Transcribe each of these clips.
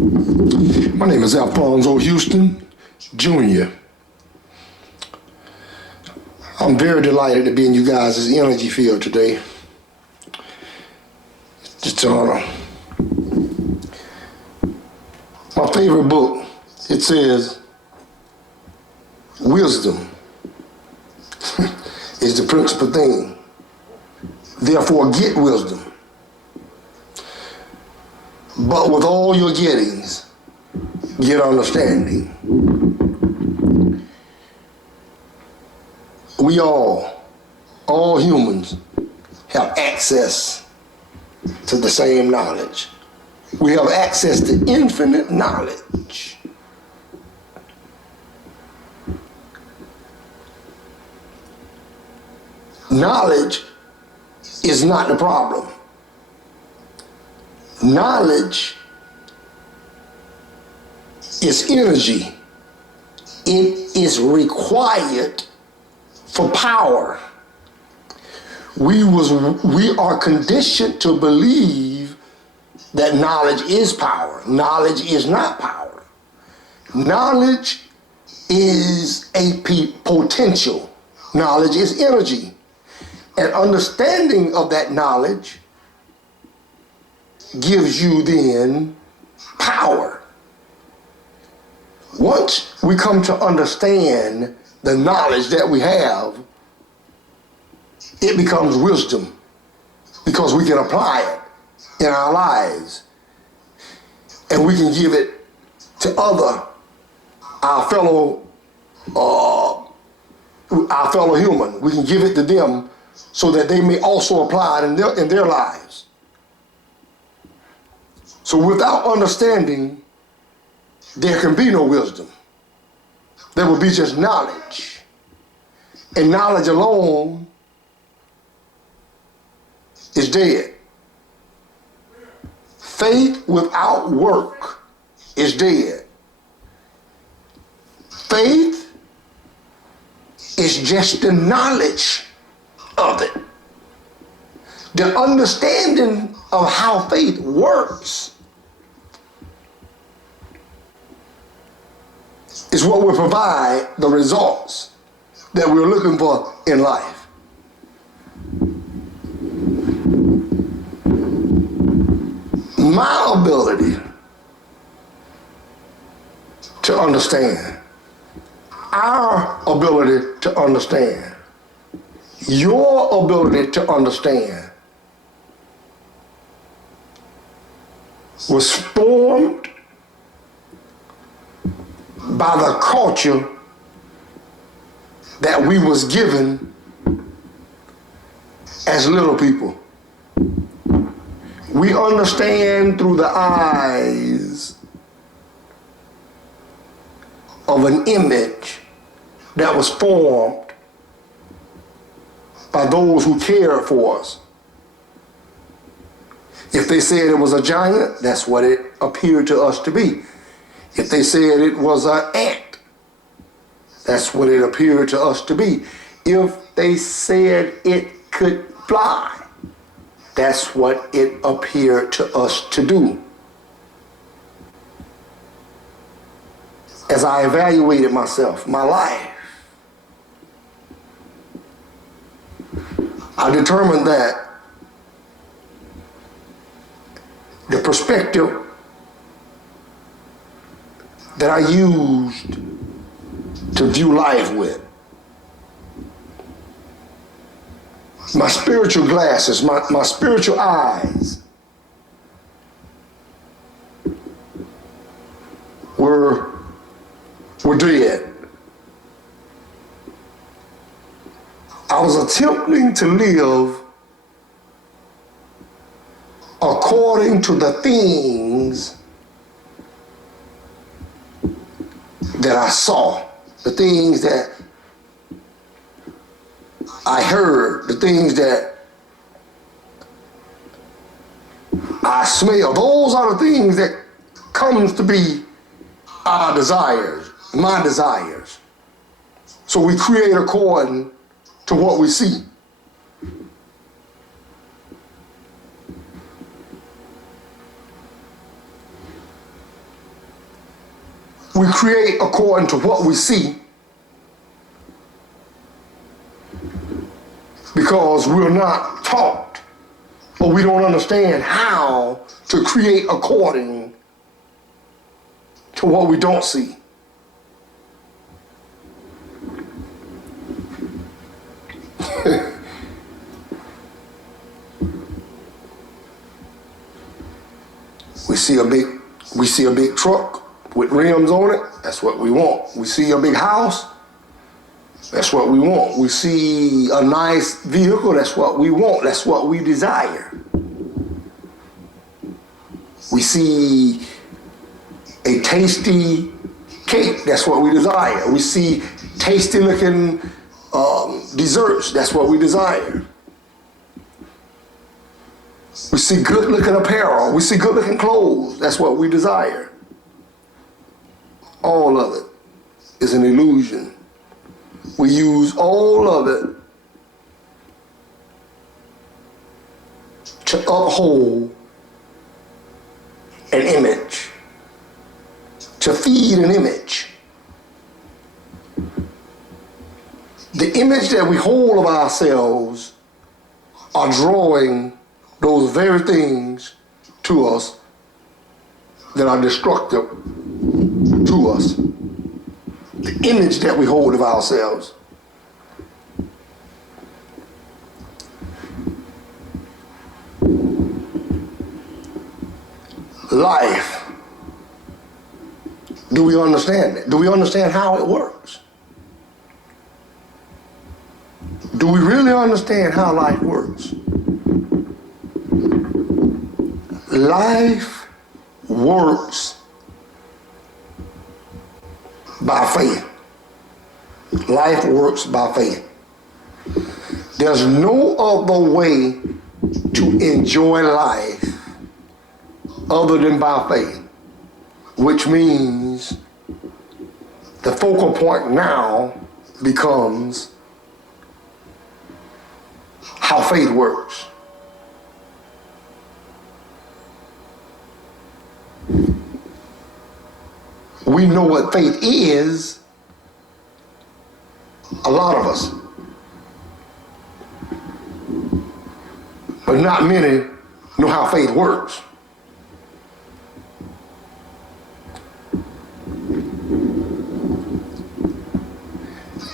My name is Alfonso Houston Jr. I'm very delighted to be in you guys' energy field today. It's an honor. My favorite book, it says, wisdom is the principal thing. Therefore, get wisdom. But with all your gettings, get understanding. We all humans, have access to the same knowledge. We have access to infinite knowledge. Knowledge is not the problem. Knowledge is energy. It is required for power. We are conditioned to believe that knowledge is power. Knowledge is not power. Knowledge is a potential. Knowledge is energy. And understanding of that knowledge gives you then power. Once we come to understand the knowledge that we have, it becomes wisdom because we can apply it in our lives and we can give it to our fellow human. We can give it to them so that they may also apply it in their lives. So without understanding, there can be no wisdom. There will be just knowledge. And knowledge alone is dead. Faith without work is dead. Faith is just the knowledge of it. The understanding of how faith works is what will provide the results that we're looking for in life. My ability to understand, our ability to understand, your ability to understand was formed by the culture that we was given as little people. We understand through the eyes of an image that was formed by those who cared for us. If they said it was a giant, that's what it appeared to us to be. If they said it was an ant, that's what it appeared to us to be. If they said it could fly, that's what it appeared to us to do. As I evaluated myself, my life, I determined that the perspective that I used to view life with, my spiritual glasses, my spiritual eyes were dead. I was attempting to live according to the things that I saw, the things that I heard, the things that I smell. Those are the things that comes to be our desires, my desires. So we create according to what we see. We create according to what we see because we're not taught or we don't understand how to create according to what we don't see. We see a big truck with rims on it, that's what we want. We see a big house, that's what we want. We see a nice vehicle, that's what we want, that's what we desire. We see a tasty cake, that's what we desire. We see tasty looking desserts, that's what we desire. We see good looking apparel, we see good looking clothes, that's what we desire. All of it is an illusion. We use all of it to uphold an image, to feed an image. The image that we hold of ourselves are drawing those very things to us that are destructive to us. The image that we hold of ourselves. Life. Do we understand it? Do we understand how it works? Do we really understand how life works? Life works by faith. Life works by faith. There's no other way to enjoy life other than by faith, which means the focal point now becomes how faith works. We know what faith is, a lot of us, but not many know how faith works.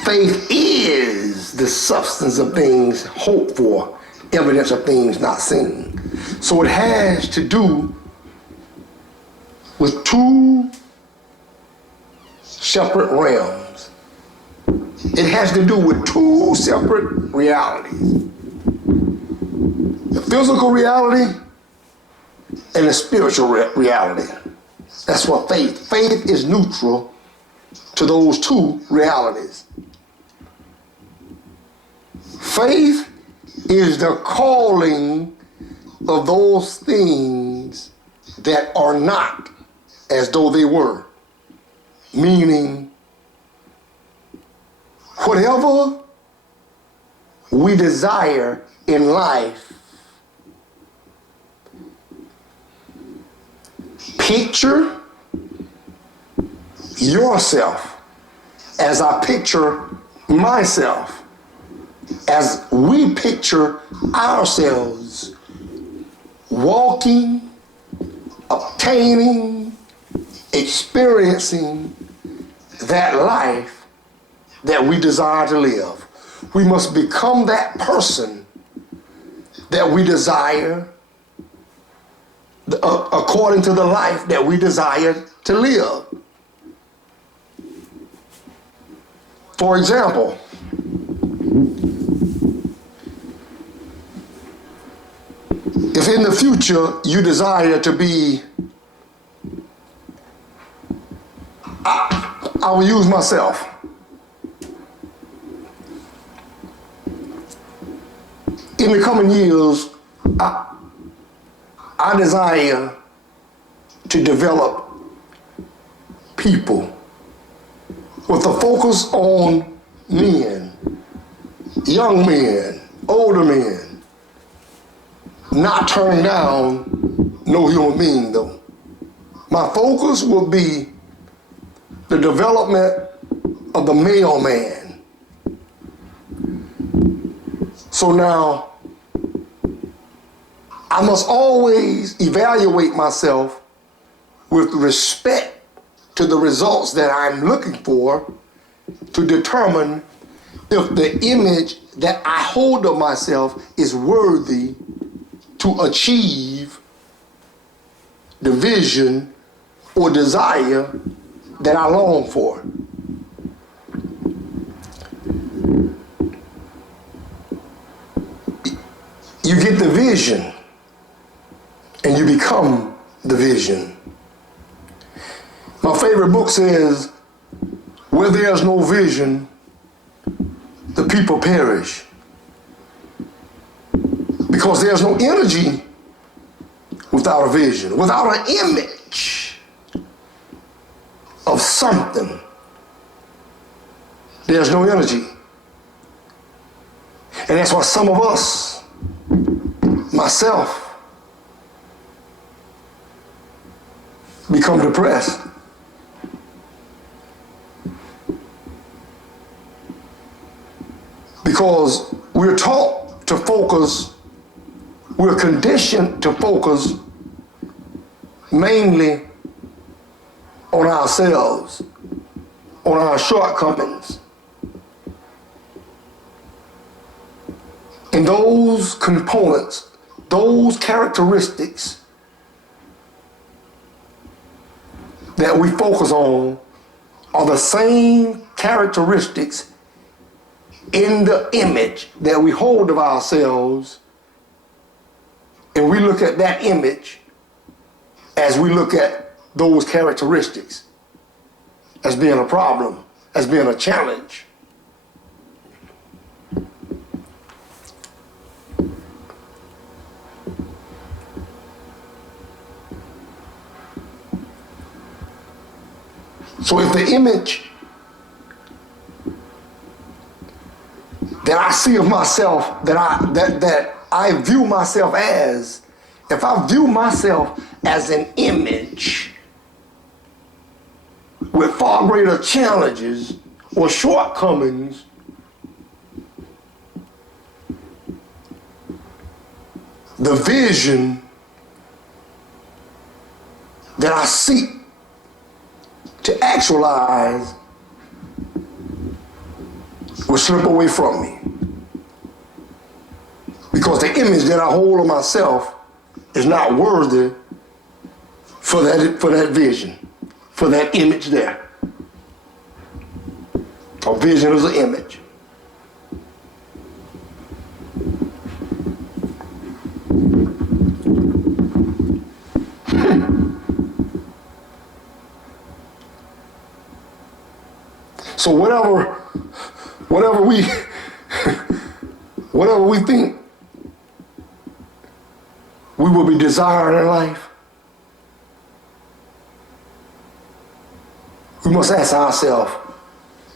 Faith is the substance of things hoped for, evidence of things not seen. So it has to do with two separate realms. It has to do with two separate realities. The physical reality and the spiritual reality. That's what faith. Faith is neutral to those two realities. Faith is the calling of those things that are not as though they were. Meaning, whatever we desire in life, picture yourself as I picture myself, as we picture ourselves walking, obtaining, experiencing that life that we desire to live. We must become that person that we desire according to the life that we desire to live. For example, if in the future you desire to be, I will use myself. In the coming years, I desire to develop people with a focus on men, young men, older men, not turn down no human being though. My focus will be the development of the male man. So now, I must always evaluate myself with respect to the results that I'm looking for to determine if the image that I hold of myself is worthy to achieve the vision or desire that I long for. You get the vision and you become the vision. My favorite book says, where there's no vision, the people perish. Because there's no energy without a vision, without an image of something. There's no energy. And that's why some of us, myself, become depressed. Because we're taught to focus, we're conditioned to focus mainly on ourselves, on our shortcomings. And those components, those characteristics that we focus on are the same characteristics in the image that we hold of ourselves, and we look at that image as we look at those characteristics as being a problem, as being a challenge. So if the image that I see of myself, that I view myself as, if I view myself as an image with far greater challenges or shortcomings, the vision that I seek to actualize will slip away from me. Because the image that I hold of myself is not worthy for that vision, for that image there. A vision is an image. So whatever we think we will be desiring in life, we must ask ourselves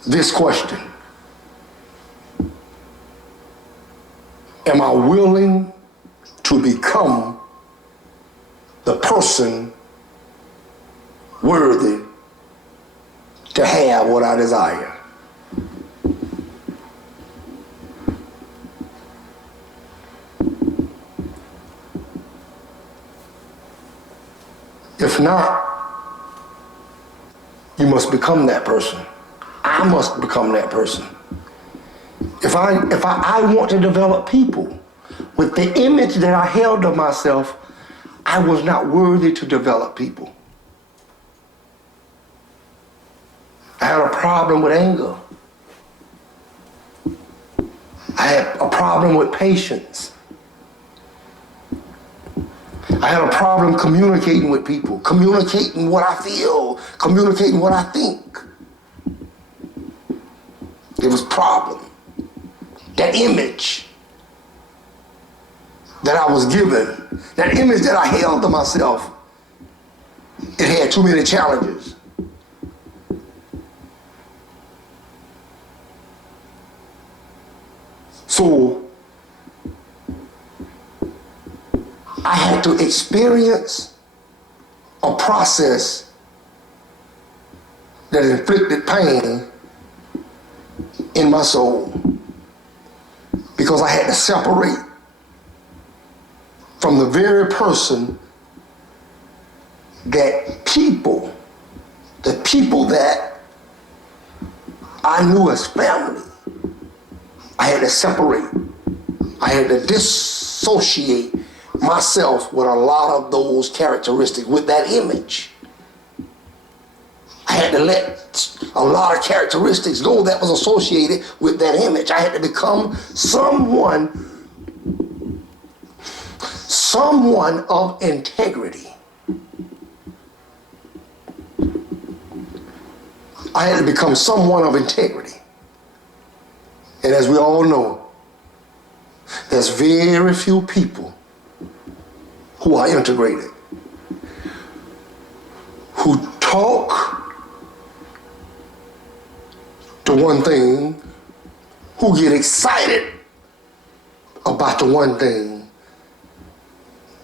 this question: am I willing to become the person worthy to have what I desire? If not, you must become that person. I must become that person. If I want to develop people with the image that I held of myself, I was not worthy to develop people. I had a problem with anger. I had a problem with patience. I had a problem communicating with people, communicating what I feel, communicating what I think. It was a problem. That image that I was given, that image that I held of myself, it had too many challenges. So I had to experience a process that inflicted pain in my soul, because I had to separate from the very person that the people that I knew as family, I had to separate. I had to dissociate myself with a lot of those characteristics, with that image. I had to let a lot of characteristics go that was associated with that image. I had to become someone of integrity. I had to become someone of integrity. And as we all know, there's very few people who are integrated, who talk to one thing, who get excited about the one thing,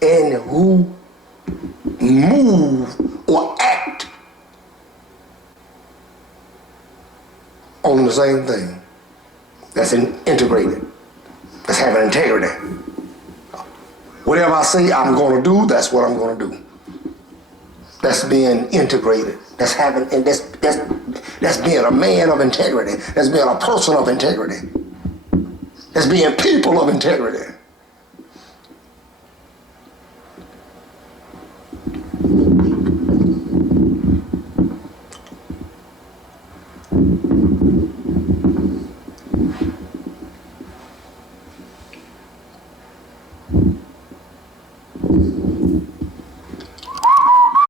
and who move or act on the same thing. That's integrated. That's having integrity. Whatever I say I'm going to do, that's what I'm going to do. That's being integrated. That's having, and that's being a man of integrity. That's being a person of integrity. That's being people of integrity.